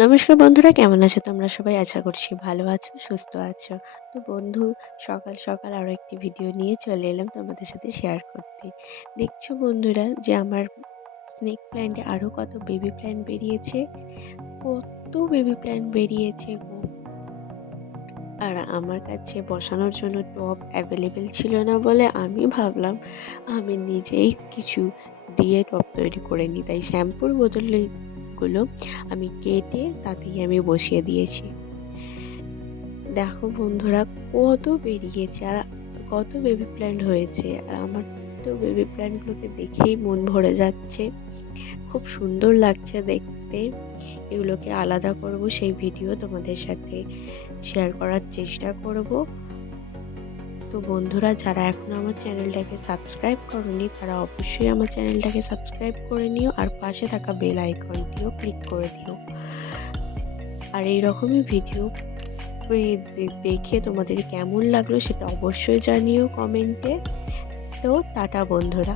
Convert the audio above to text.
নমস্কার বন্ধুরা, কেমন আছো তোমরা সবাই? আশা করছি ভালো আছো, সুস্থ আছো। তো বন্ধু, সকাল সকাল আরও একটি ভিডিও নিয়ে চলে এলাম তোমাদের সাথে শেয়ার করতে। দেখছো বন্ধুরা যে আমার স্নেক প্ল্যান্টে আরও কত বেবি প্ল্যান্ট বেরিয়েছে, কত বেবি প্ল্যান্ট বেরিয়েছে গো। আর আমার কাছে বসানোর জন্য টব অ্যাভেলেবেল ছিল না বলে আমি ভাবলাম আমি নিজেই কিছু দিয়ে টব তৈরি করে নিই। তাই শ্যাম্পুর বোতলগুলো আমি কেটে তাতেই আমি বসিয়ে দিয়েছি। দেখো বন্ধুরা, কত বেরিয়েছে আর কত বেবি প্ল্যান্ট হয়েছে। আর আমার তো বেবি প্ল্যান্টগুলোকে দেখেই মন ভরে যাচ্ছে, খুব সুন্দর লাগছে দেখতে। এগুলোকে আলাদা করব, সেই ভিডিও তোমাদের সাথে শেয়ার করার চেষ্টা করব। তো বন্ধুরা, যারা এখন আমার চ্যানেলটাকে সাবস্ক্রাইব করোনি তারা অবশ্যই আমার চ্যানেলটাকে সাবস্ক্রাইব করে নিও আর পাশে থাকা বেল আইকনটিও ক্লিক করে দিও। আর এই রকমই ভিডিও দেখে তোমাদের কেমন লাগলো সেটা অবশ্যই জানিও কমেন্টে। তো টাটা বন্ধুরা।